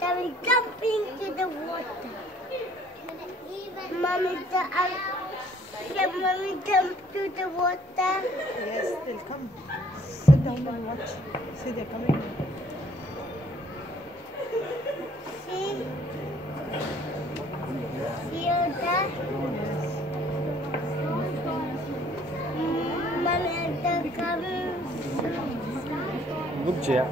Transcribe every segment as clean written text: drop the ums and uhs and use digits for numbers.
They're jumping to the water. Mommy, can Mommy jump to the water? Yes, they'll come. Sit down and watch. See, they're coming. See? See all that? Mommy, they're coming. Good job.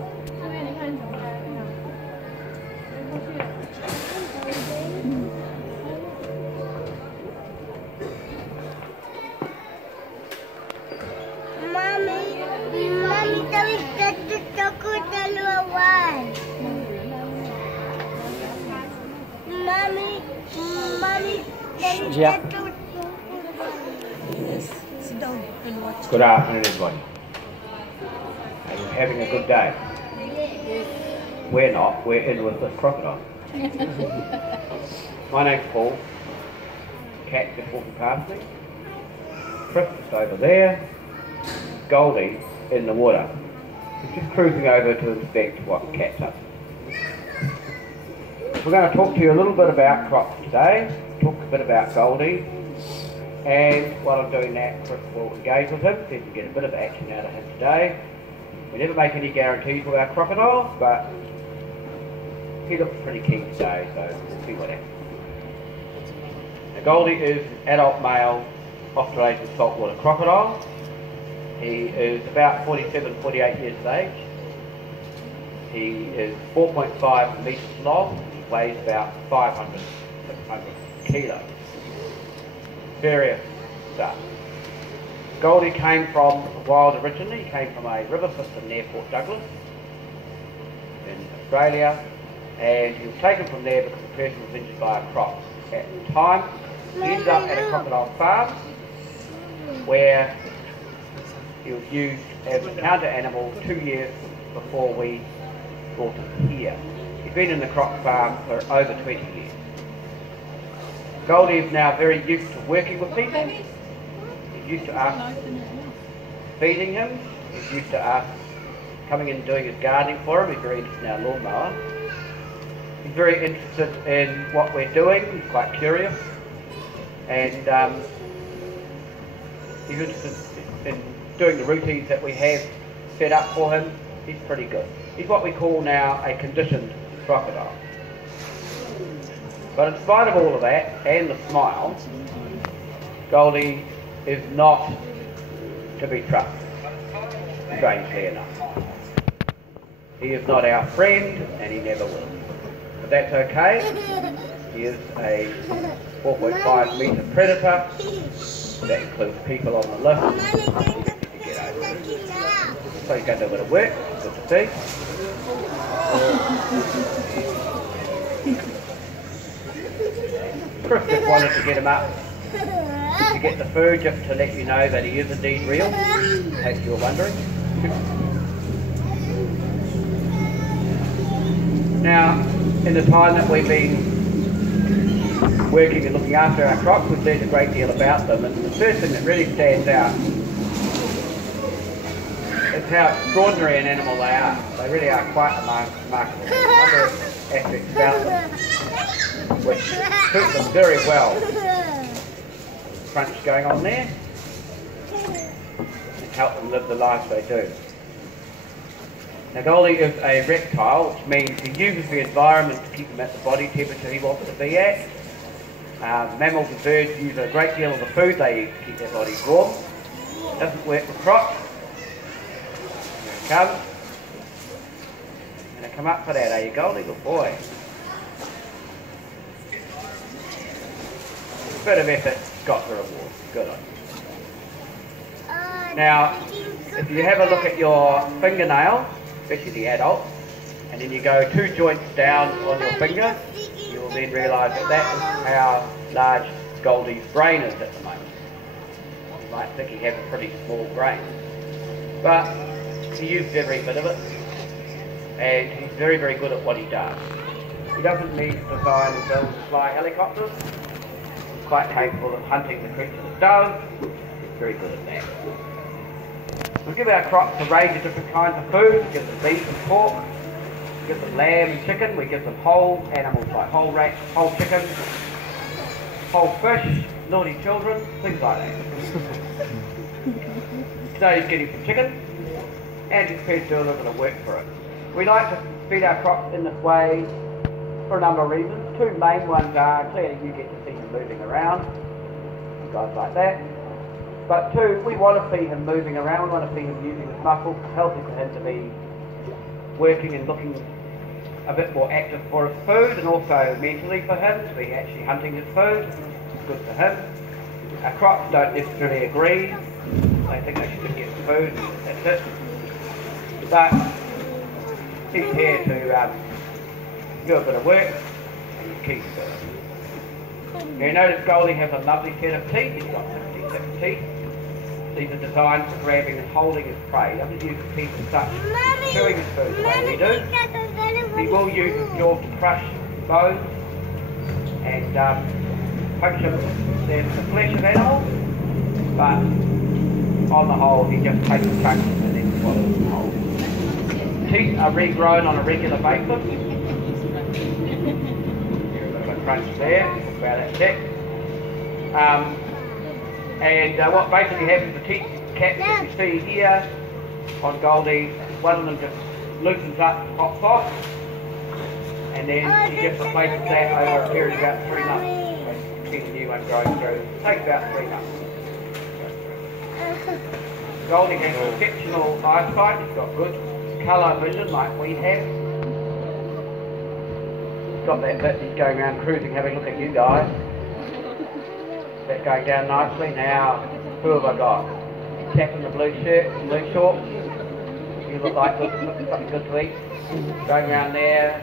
Mommy, can we get the crocodile away? Mommy, can we get the Yes, sit down and watch. Good afternoon, everybody. Are you having a good day? We're not. We're in with this crocodile. My name's Paul. Cat just walking past me. Chris is over there. Goldie in the water. He's just cruising over to inspect what the cat's up to. We're going to talk to you a little bit about crocs today. Talk a bit about Goldie. And while I'm doing that, Chris will engage with him, see if we can get a bit of action out of him today. We never make any guarantees with our crocodiles, but he looks pretty keen today, so we'll see what happens. Now, Goldie is an adult male Australasian saltwater crocodile. He is about 47, 48 years of age. He is 4.5 metres long. He weighs about 500, 600 kilos. Various stuff. Goldie came from the wild originally. He came from a river system near Port Douglas in Australia, and he was taken from there because the person was injured by a croc. At the time, he ended up at a crocodile farm where he was used as a counter animal 2 years before we brought him here. He's been in the croc farm for over 20 years. Goldie is now very used to working with people. He's used to us feeding him. He's used to us coming in and doing his gardening for him. He's very interested in our lawnmower. He's very interested in what we're doing. He's quite curious. And he's interested in doing the routines that we have set up for him. He's pretty good. He's what we call now a conditioned crocodile. But in spite of all of that, and the smile, Goldie is not to be trusted, strangely enough. He is not our friend, and he never will. But that's okay. He is a 4.5 metre predator. That includes people on the list. To get over it. So he's going to do a bit of work. Good to see. Chris just wanted to get him up to get the food, just to let you know that he is indeed real, in case you were wondering. Now, in the time that we've been working and looking after our crocs, we've learned a great deal about them, and the first thing that really stands out is how extraordinary an animal they are. They really are quite remarkable. There's a number of aspects about them which suit them very well. Crunch going on there, and help them live the life they do. Now, Goldie is a reptile, which means he uses the environment to keep them at the body temperature he wants to be at. Mammals and birds use a great deal of the food they eat to keep their bodies warm. It doesn't work with crocs. Here it comes. Gonna come up for that, are you, Goldie? Good boy. A bit of effort got the reward. Good on you. Now, if you have a look at your fingernail, especially the adult, and then you go 2 joints down on your finger, you will then realise that that is how large Goldie's brain is at the moment. You might think he has a pretty small brain, but he uses every bit of it, and he's very, very good at what he does. He doesn't need to design and build and fly helicopters. He's quite capable of hunting the creatures it does. He's very good at that. We give our crops a range of different kinds of food. We give them beef and pork. We give them lamb and chicken. We give them whole animals like whole rats, whole chickens, whole fish, naughty children, things like that. Today he's getting some chicken, and he's prepared to do a little bit of work for it. We like to feed our crops in this way for a number of reasons. Two main ones are, clearly you get to see him moving around, you guys like that. But two, we want to see him moving around, we want to see him using his muscles, healthy for him to be working and looking a bit more active for his food, and also mentally for him to be actually hunting his food. It's good for him. Our crops don't necessarily agree. They think they should get food, that's it. But he's here to do a bit of work and keep it. You notice Goldie has a lovely set of teeth. He's got 56 teeth. These are designed for grabbing and holding his prey. He doesn't use his teeth as such, chewing his food the way we do. He will use his jaws to crush bones and poach them the flesh of animals, but on the whole he just takes the chunks and then swallows the whole. Teeth are regrown on a regular basis. Here's a bit of a crunch there, about that check. And what basically happens, the teeth caps that you see here on Goldie, one of them just loosens up, pops off, and then he just replaces that over a period of about 3 months. So you see the new one growing through. It takes about 3 months. Goldie has exceptional eyesight. He's got good colour vision like we have. He's got that bit, he's going around cruising, having a look at you guys. That's going down nicely. Now, who have I got? Chap in the blue shirt, blue shorts. You look like something good to eat. Going around there.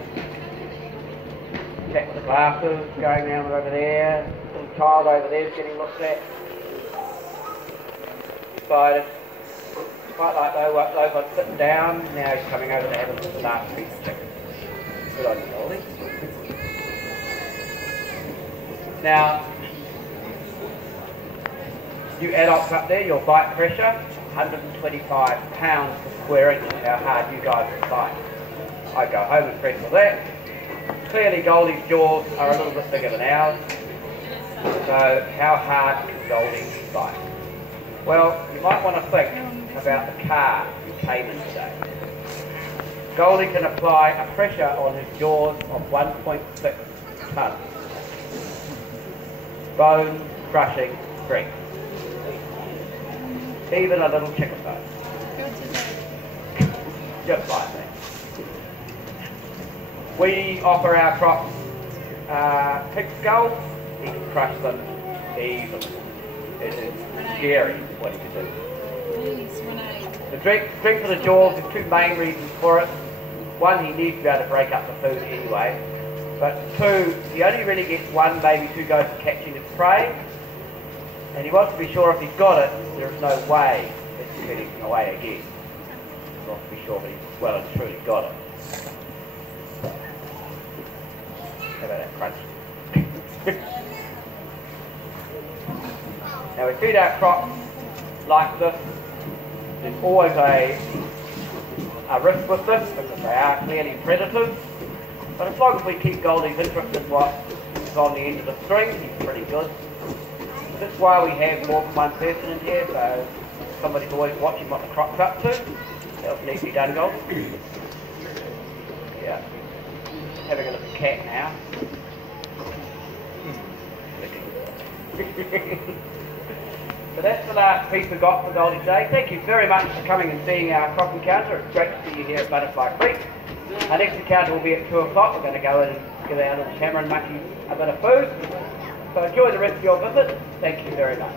Chap with the glasses, going around over there. Little child over there is getting looked at. Excited. Quite like those ones sitting down. Now he's coming over to have a last piece of chicken. Good on you, Goldie. Now, you adults up there, your bite pressure, 125 pounds per square inch is how hard you guys will bite. I go home impressed with that. Clearly Goldie's jaws are a little bit bigger than ours. So how hard can Goldie bite? Well, you might want to think about the car you came in today. Goldie can apply a pressure on his jaws of 1.6 tons. Bone crushing strength. Even a little chicken bone. Just like that. We offer our crops pig skulls. He can crush them easily. It is scary what he can do. The strength of the jaws, there's two main reasons for it. One, he needs to be able to break up the food anyway. But two, he only really gets 1, maybe 2 goes at catching his prey. And he wants to be sure if he's got it, there is no way that he's getting away again. He wants to be sure that he's well and truly got it. How about that crunch? Now we feed our crops like this. There's always a risk with this because they are clearly predators. But as long as we keep Goldie's interest in what is on the end of the string, he's pretty good. That's why we have more than one person in here, so somebody's always watching what the crop's up to. That was neatly done, Goldie. Yeah. Having a look at cat now. So that's the last piece we got for Goldie today. Thank you very much for coming and seeing our crop encounter. It's great to see you here at Butterfly Creek. Our next encounter will be at 2 o'clock. We're going to go in and give our little Cameron monkeys a bit of food. So enjoy the rest of your visit. Thank you very much.